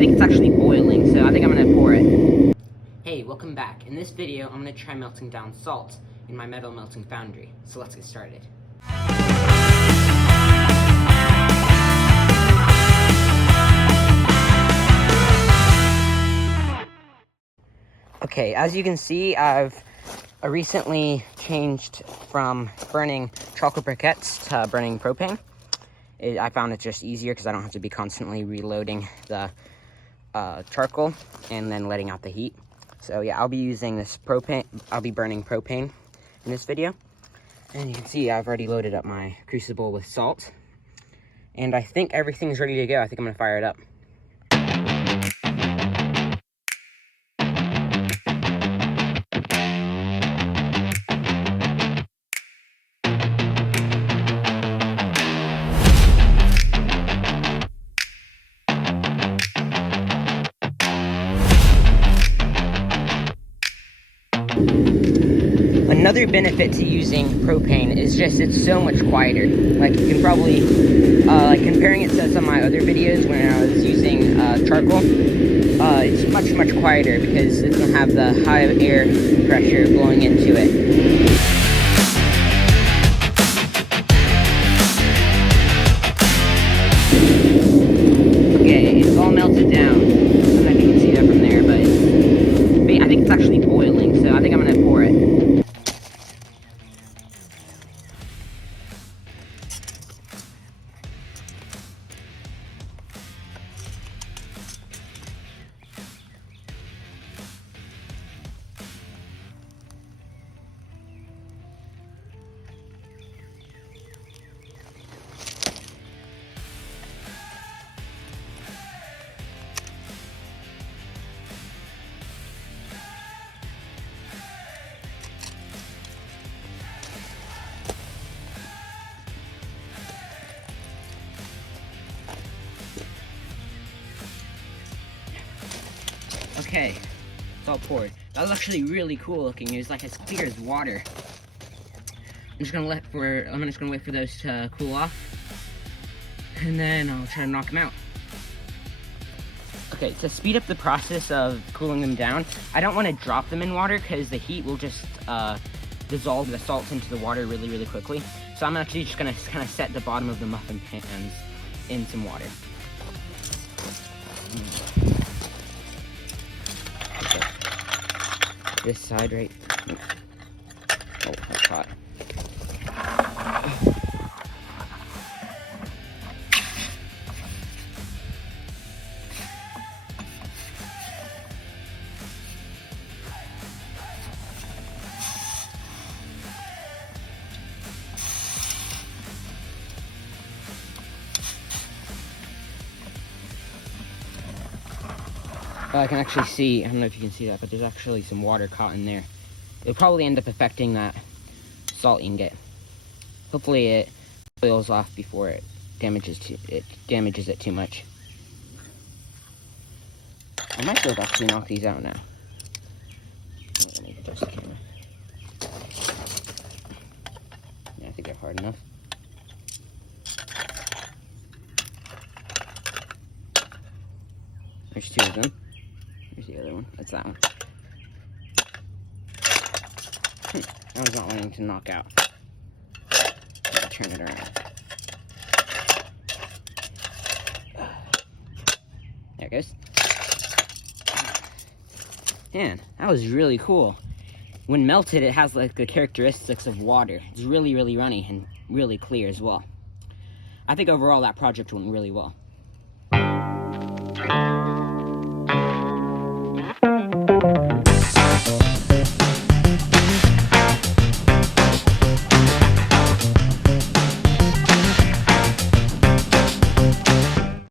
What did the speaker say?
think it's actually boiling, so I think I'm gonna pour it. Hey, welcome back. In this video, I'm gonna try melting down salt in my metal melting foundry. So let's get started. Okay, as you can see, I've recently changed from burning chocolate briquettes to burning propane. I found it just easier because I don't have to be constantly reloading the charcoal and then letting out the heat. So yeah, I'll be using this propane. I'll be burning propane in this video. And you can see I've already loaded up my crucible with salt. And I think everything's ready to go. I think I'm gonna fire it up. Another benefit to using propane is just it's so much quieter. Like you can probably, like comparing it to some of my other videos when I was using charcoal, it's much quieter because it doesn't have the high air pressure blowing into it. Okay, it's all melted down. I don't know if you can see that from there, but I think it's actually boiling, so I think I'm gonna pour it. Okay, it's all poured. That was actually really cool looking. It was like as clear as water. I'm just gonna wait for those to cool off, and then I'll try to knock them out. Okay, to speed up the process of cooling them down, I don't want to drop them in water because the heat will just dissolve the salts into the water really quickly. So I'm actually just gonna kind of set the bottom of the muffin pans in some water. This side right. Oh, that's hot. I can actually see, I don't know if you can see that, but there's actually some water caught in there. It'll probably end up affecting that salt ingot. Hopefully it boils off before it damages it too much. I might be able to actually knock these out now. I need to adjust the camera. Yeah, I think they're hard enough. There's two of them. Here's the other one. That's that one. That was not wanting to knock out. Turn it around. There it goes. Man, that was really cool. When melted, it has like the characteristics of water. It's really runny and really clear as well. I think overall that project went really well.